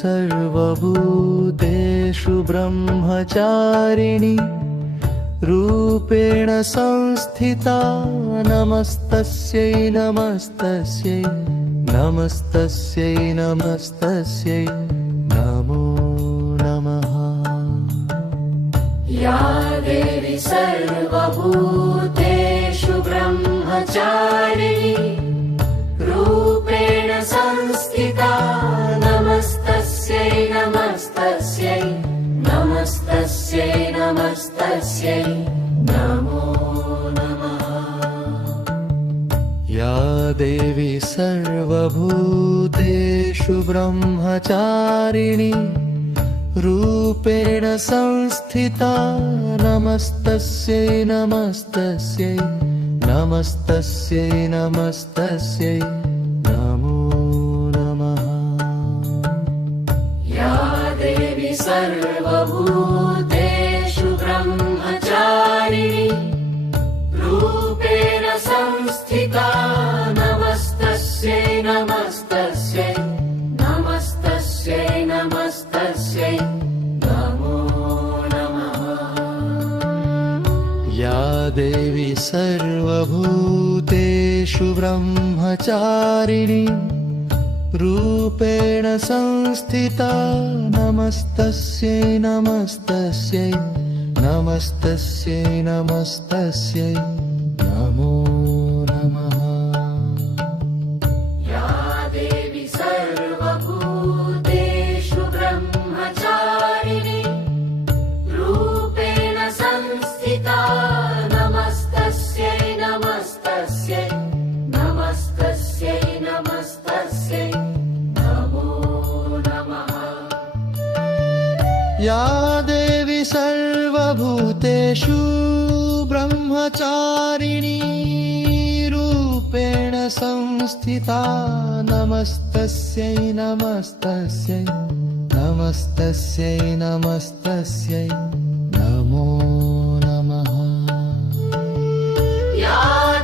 सर्वभूतेषु ब्रह्मचारिणी रूपेण संस्थिता नमस्तस्यै नमस्तस्यै नमस्तस्यै नमस्तस्यै नमो नमः। या देवी सर्वभूतेषु ब्रह्मचारिणी रूपेण संस्थिता नमस्तस्यै नमस्तस्यै नमस्तस्यै नमस्तस्यै नमो नमः। या देवी सर्वभूतेषु ब्रह्मचारिणी रूपेण संस्थिता नमस्तस्यै नमस्तस्यै नमस्तस्यै नमस्तस्यै नमो नमः। या देवी सर्वभूतेषु ब्रह्मचारिणी रूपेण संस्थिता नमस्तस्यै नमस्तस्यै नमस्तस्यै नमस्तस्यै नमो नमः। या देवी सर्वभूतेषु ब्रह्मचारिणी रूपेण संस्थिता नमस्तस्यै नमस्तस्यै नमस्तस्यै नमस्तस्यै नमो नमः। या देवी सर्वभूतेषु ब्रह्मचारिणी रूपेण संस्थिता नमस्तस्यै नमस्तस्यै नमस्तस्यै नमस्तस्यै नमो नमः। या देवी सर्वभूतेषु ब्रह्मचारिणी रूपेण संस्थिता नमस्तस्यै नमस्तस्यै नमस्तस्यै नमस्तस्यै नमो नमः। या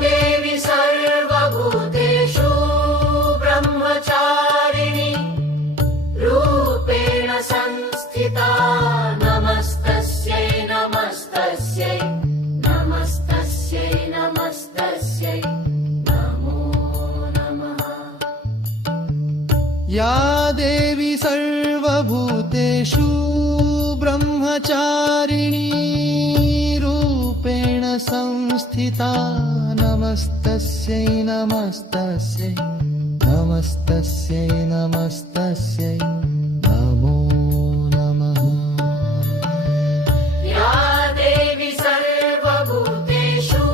देवी सर्वभूतेषु ब्रह्मचारिणी रूपेण संस्थिता नमस्तस्यै नमस्तस्यै नमस्तस्यै नमस्तस्यै नमो नमः। या देवी सर्वभूतेषु ब्रह्मचारिणी रूपेण संस्थिता नमस्तस्यै नमस्तस्यै नमस्तस्यै नमस्तस्यै नमो नमः। या देवी सर्वभूतेषु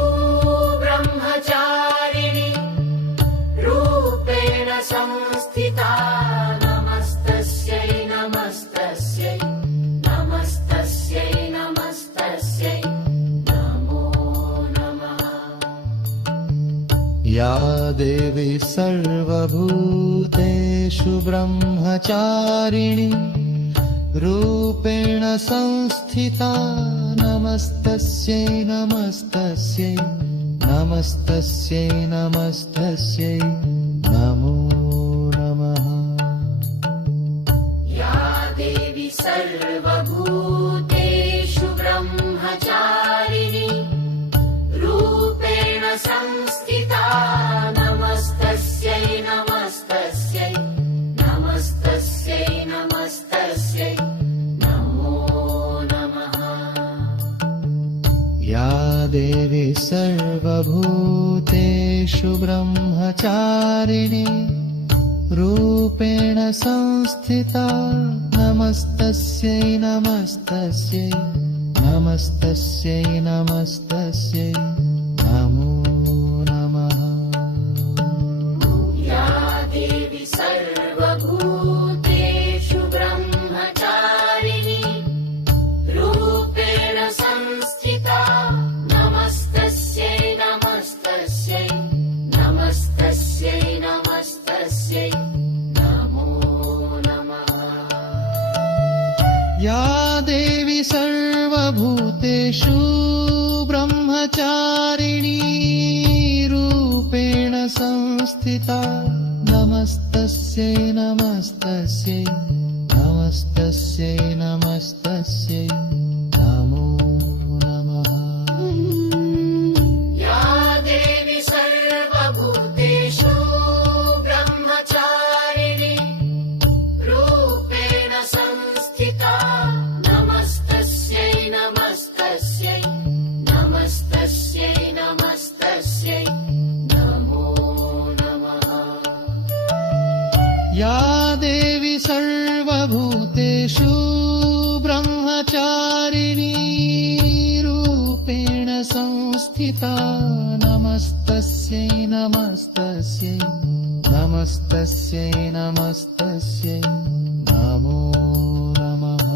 ब्रह्मचारिणी रूपेण संस्थिता नमस्तस्यै नमस्तस्यै नमस्तस्यै नमस्तस्यै नमो नमः। या देवी सर्वभूतेषु ब्रह्मचारिणी रूपेण संस्थिता नमस्तस्यै नमस्तस्यै नमस्तस्यै नमस्तस्यै नमो नमः। या देवी सर्वभूतेषु ब्रह्मचारिणी रूपेण संस्थिता नमस्तस्यै नमस्तस्यै नमस्तस्यै नमस्तस्यै नमो नमः। या देवी सर्वभूतेषु ब्रह्मचारिणी रूपेण संस्थिता नमस्तस्यै नमस्तस्यै नमस्तस्यै नमस्तस्यै नमो नमः। या देवी सर्वभूतेषु ब्रह्मचारिणी रूपेण संस्थिता नमस्तस्यै नमस्तस्यै नमस्तस्यै नमस्तस्यै नमो नमः। या देवी सर्वभूतेषु ब्रह्मचारिणी रूपेण संस्थिता नमस्तस्यै नमस्तस्यै नमस्तस्यै नमस्तस्यै नमो नमः। या देवी सर्वभूतेषु ब्रह्मचारिणी रूपेण संस्थिता नमस्तस्यै नमस्तस्यै नमस्तस्यै नमस्तस्यै नमो नमः। या देवी सर्वभूतेषु ब्रह्मचारिणी रूपेण संस्थिता नमस्तस्यै नमस्तस्यै नमस्तस्यै नमस्तस्यै नमो नमः।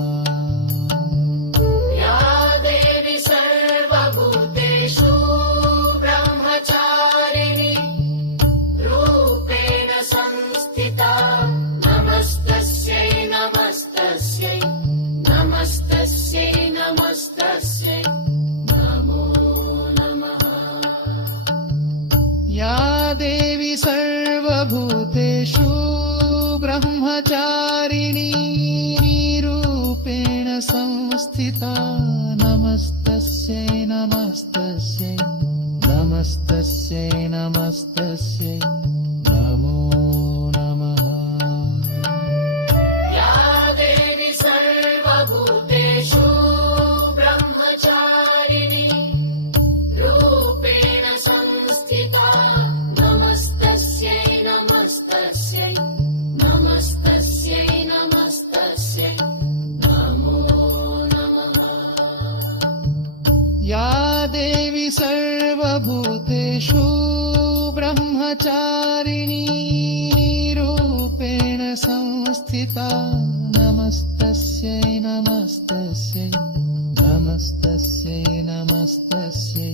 या देवी सर्वभूतेषु ब्रह्मचारिणी रूपेण संस्थिता नमस्तस्यै नमस्तस्यै नमस्तस्यै नमस्तस्यै नमो नमः। या देवी सर्वभूतेषु ब्रह्मचारिणी रूपेण संस्थिता नमस्तस्यै नमस्तस्यै नमस्तस्यै नमस्तस्यै नमो नमः। या देवी सर्वभूतेषु ब्रह्मचारिणी रूपेण संस्थिता नमस्तस्यै नमस्तस्यै नमस्तस्यै नमस्तस्यै नमो नमः। या देवी सर्वभूतेषु ब्रह्मचारिणी रूपेण संस्थिता नमस्तस्यै नमस्तस्यै नमस्तस्यै नमस्तस्यै